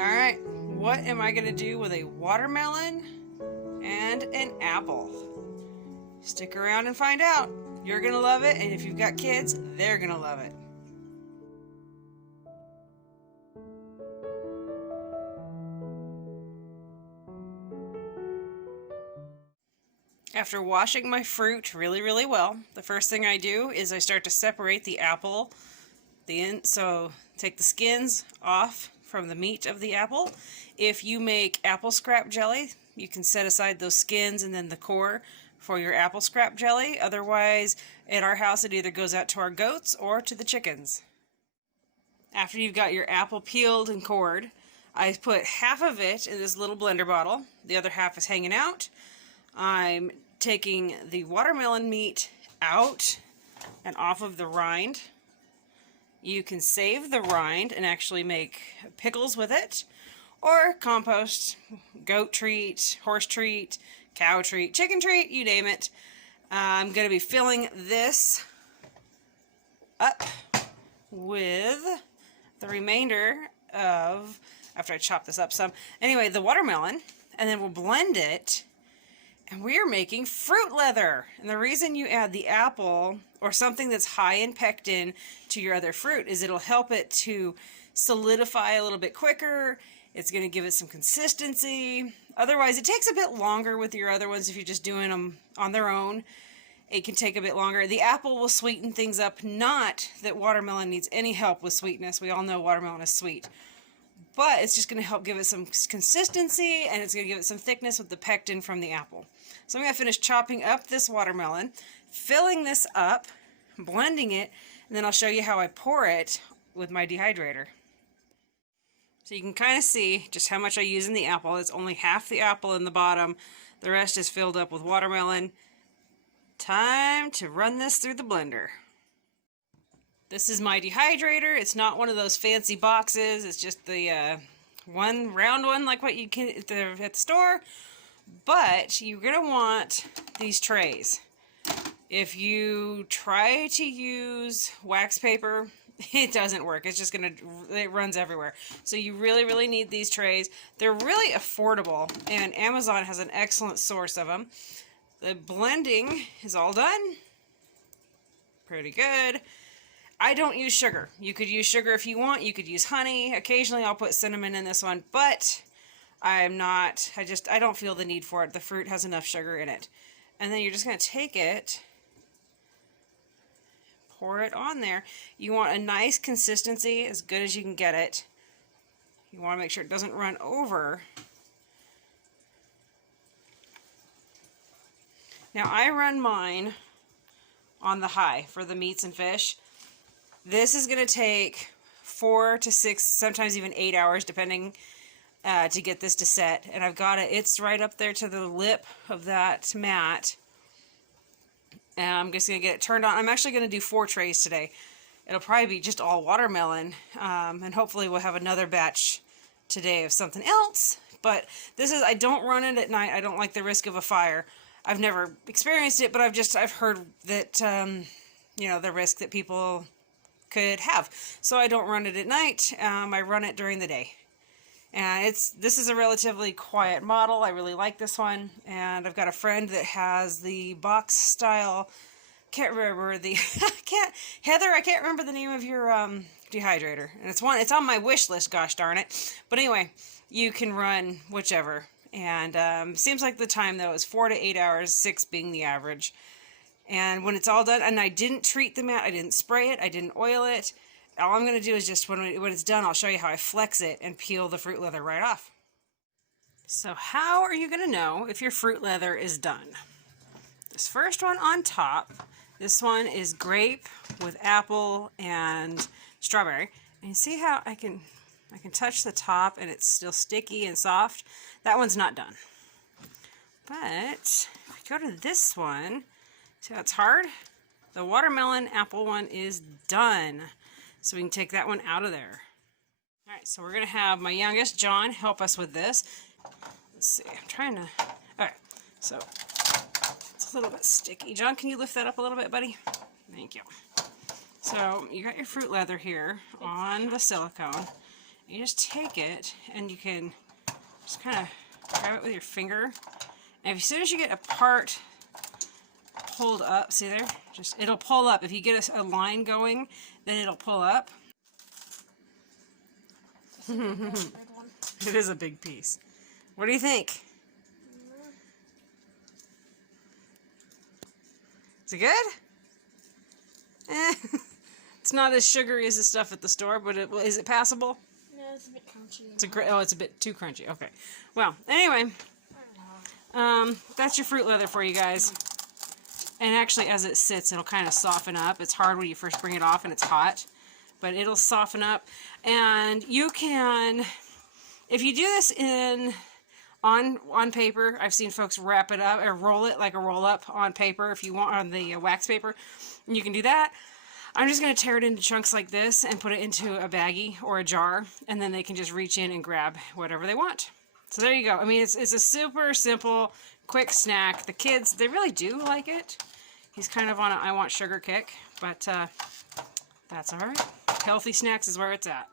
Alright, what am I going to do with a watermelon and an apple? Stick around and find out. You're going to love it, and if you've got kids, they're going to love it. After washing my fruit really well, the first thing I do is I start to separate the apple. So take the skins off from the meat of the apple. If you make apple scrap jelly, you can set aside those skins and then the core for your apple scrap jelly. Otherwise, at our house, it either goes out to our goats or to the chickens. After you've got your apple peeled and cored, I put half of it in this little blender bottle. The other half is hanging out. I'm taking the watermelon meat out and off of the rind. You can save the rind and actually make pickles with it, or compost, goat treat, horse treat, cow treat, chicken treat, you name it. I'm going to be filling this up with the remainder of, after I chop this up some, anyway, the watermelon, and then we'll blend it. And we are making fruit leather. And the reason you add the apple or something that's high in pectin to your other fruit is it'll help it to solidify a little bit quicker. It's going to give it some consistency. Otherwise, it takes a bit longer with your other ones if you're just doing them on their own. It can take a bit longer. The apple will sweeten things up. Not that watermelon needs any help with sweetness. We all know watermelon is sweet. But it's just going to help give it some consistency, and it's going to give it some thickness with the pectin from the apple. So I'm going to finish chopping up this watermelon, filling this up, blending it, and then I'll show you how I pour it with my dehydrator. So you can kind of see just how much I use in the apple. It's only half the apple in the bottom. The rest is filled up with watermelon. Time to run this through the blender. This is my dehydrator. It's not one of those fancy boxes. It's just the one round one like what you can at the store. But you're going to want these trays. If you try to use wax paper, it doesn't work. It's just it runs everywhere. So you really need these trays. They're really affordable, and Amazon has an excellent source of them. The blending is all done. Pretty good. I don't use sugar. You could use sugar if you want. You could use honey. Occasionally I'll put cinnamon in this one, but I don't feel the need for it. The fruit has enough sugar in it. And then you're just going to take it, pour it on there. You want a nice consistency, as good as you can get it. You want to make sure it doesn't run over. Now I run mine on the high for the meats and fish. This is going to take 4 to 6, sometimes even 8 hours, depending, to get this to set. And I've got it, it's right up there to the lip of that mat. And I'm just going to get it turned on. I'm actually going to do 4 trays today. It'll probably be just all watermelon. And hopefully we'll have another batch today of something else. But I don't run it at night. I don't like the risk of a fire. I've never experienced it, but I've heard that, the risk that people could have. So I don't run it at night. I run it during the day. And this is a relatively quiet model. I really like this one. And I've got a friend that has the box style. Can't remember the Heather, I can't remember the name of your dehydrator. And it's on my wish list, gosh darn it. But anyway, you can run whichever. And seems like the time though is 4 to 8 hours, 6 being the average. And when it's all done, and I didn't treat the mat, I didn't spray it, I didn't oil it. All I'm going to do is just, when it's done, I'll show you how I flex it and peel the fruit leather right off. So how are you going to know if your fruit leather is done? This first one on top, this one is grape with apple and strawberry. And you see how I can touch the top and it's still sticky and soft? That one's not done. But if I go to this one, see how it's hard? The watermelon apple one is done. So we can take that one out of there. Alright, so we're going to have my youngest, John, help us with this. Let's see, I'm trying to... Alright, so it's a little bit sticky. John, can you lift that up a little bit, buddy? Thank you. So you got your fruit leather here on the silicone. You just take it and you can just kind of grab it with your finger. And as soon as you get a part pulled up, see there? Just it'll pull up. If you get a line going, then it'll pull up. It is a big piece. What do you think? Is it good? It's not as sugary as the stuff at the store, but is it passable? No, it's a bit crunchy. It's a bit too crunchy. Okay. Well, anyway, that's your fruit leather for you guys. And actually, as it sits, it'll kind of soften up. It's hard when you first bring it off and it's hot, but it'll soften up. And you can, if you do this on paper, I've seen folks wrap it up or roll it like a roll up on paper if you want, on the wax paper. And you can do that. I'm just going to tear it into chunks like this and put it into a baggie or a jar, and then they can just reach in and grab whatever they want. So there you go. I mean, it's a super simple, quick snack. The kids, they really do like it. He's kind of on a I want sugar kick, but that's all right. Healthy snacks is where it's at.